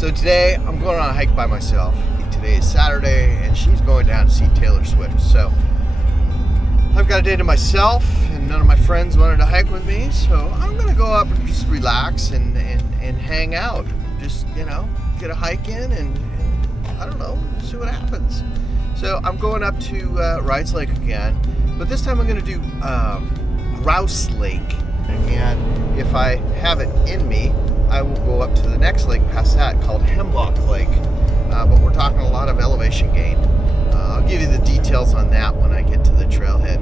So today I'm going on a hike by myself. Today is Saturday and she's going down to see Taylor Swift. So I've got a day to myself and none of my friends wanted to hike with me. So I'm going to go up and just relax and hang out. Just, you know, get a hike in and I don't know, see what happens. So I'm going up to Wrights Lake again, but this time I'm going to do Grouse Lake. And if I have it in me, I will go up to the next lake past that called Hemlock Lake. But we're talking a lot of elevation gain. I'll give you the details on that when I get to the trailhead.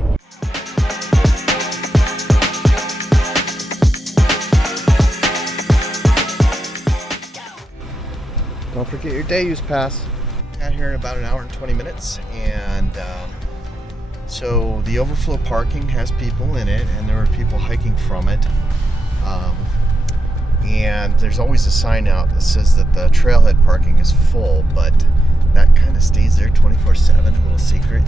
Don't forget your day use pass. Got here in about an hour and 20 minutes, and so the overflow parking has people in it, and there are people hiking from it. And there's always a sign out that says that the trailhead parking is full, but that kind of stays there 24/7, a little secret.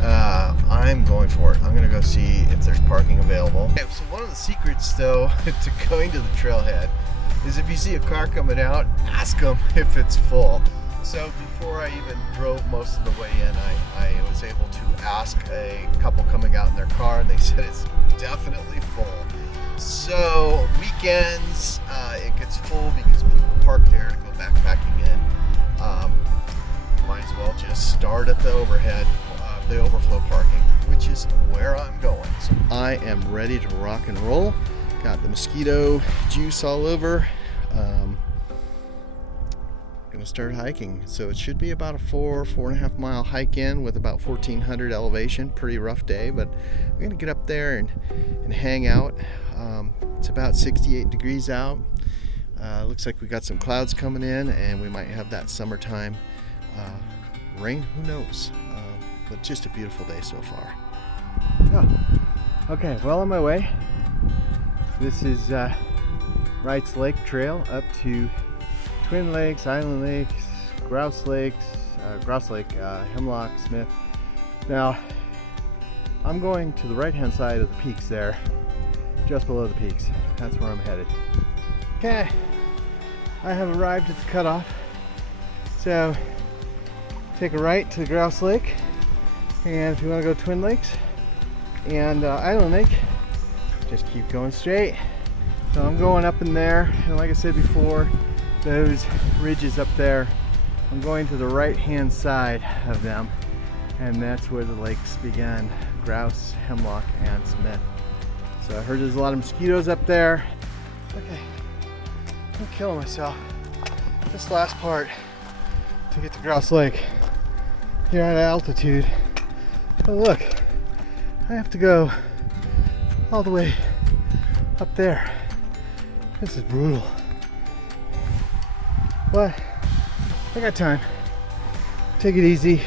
I'm going for it. I'm going to go see if there's parking available. Okay, so one of the secrets, though, to going to the trailhead is if you see a car coming out, ask them if it's full. So before I even drove most of the way in, I was able to ask a couple coming out in their car, and they said it's definitely full. So weekends, it gets full because people park there to go backpacking in. Might as well just start at the overflow parking, which is where I'm going. So I am ready to rock and roll. Got the mosquito juice all over. Gonna start hiking. So it should be about a 4.5 mile hike in with about 1,400 elevation. Pretty rough day, but we're gonna get up there and hang out. It's about 68 degrees out. Looks like we got some clouds coming in, and we might have that summertime rain. Who knows? But just a beautiful day so far. Oh, okay, well, on my way. This is Wrights Lake Trail up to Twin Lakes, Island Lakes, Grouse Lake, Hemlock, Smith. Now, I'm going to the right-hand side of the peaks there, just below the peaks. That's where I'm headed. Okay, I have arrived at the cutoff. So, take a right to the Grouse Lake, and if you want to go Twin Lakes and Island Lake, just keep going straight. So I'm going up in there, and like I said before, those ridges up there, I'm going to the right-hand side of them, and that's where the lakes begin: Grouse, Hemlock, and Smith. So I heard there's a lot of mosquitoes up there. Okay, I'm killing myself. This last part to get to Grouse Lake, here at altitude. But look, I have to go all the way up there. This is brutal. But I got time. Take it easy.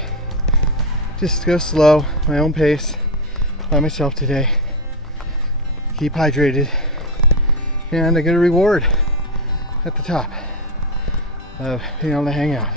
Just go slow, my own pace, by myself today. Keep hydrated. And I get a reward at the top of being able to hang out.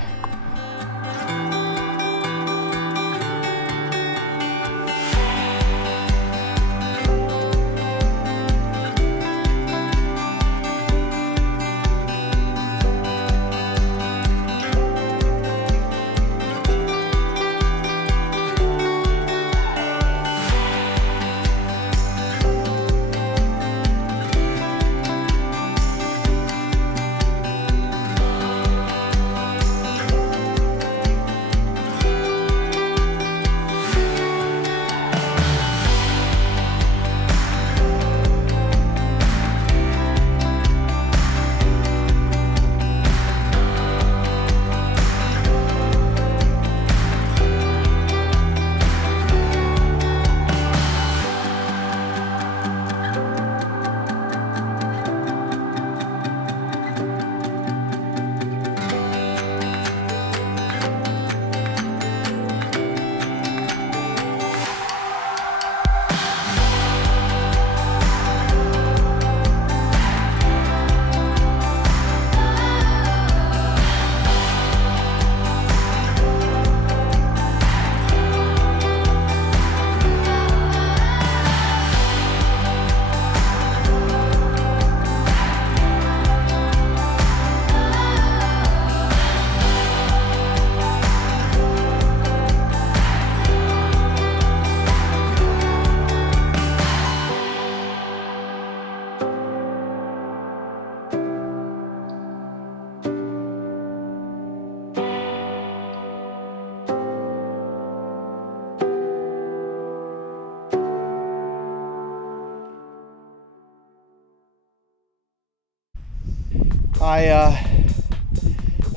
I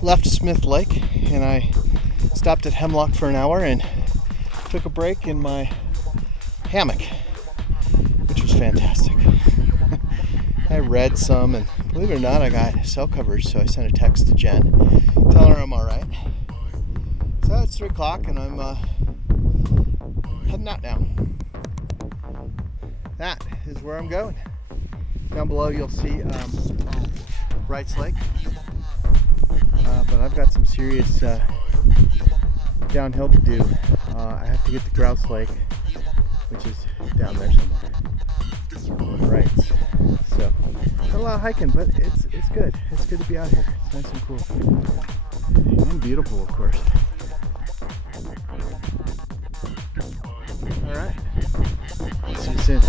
left Smith Lake and I stopped at Hemlock for an hour and took a break in my hammock, which was fantastic. I read some, and believe it or not, I got cell coverage, so I sent a text to Jen telling her I'm alright. So it's 3 o'clock and I'm heading out now. That is where I'm going. Down below you'll see Wrights Lake, but I've got some serious downhill to do. I have to get to Grouse Lake, which is down there somewhere, with Wrights. So, not a lot of hiking, but it's good. It's good to be out here. It's nice and cool. And beautiful, of course. Alright. See you soon.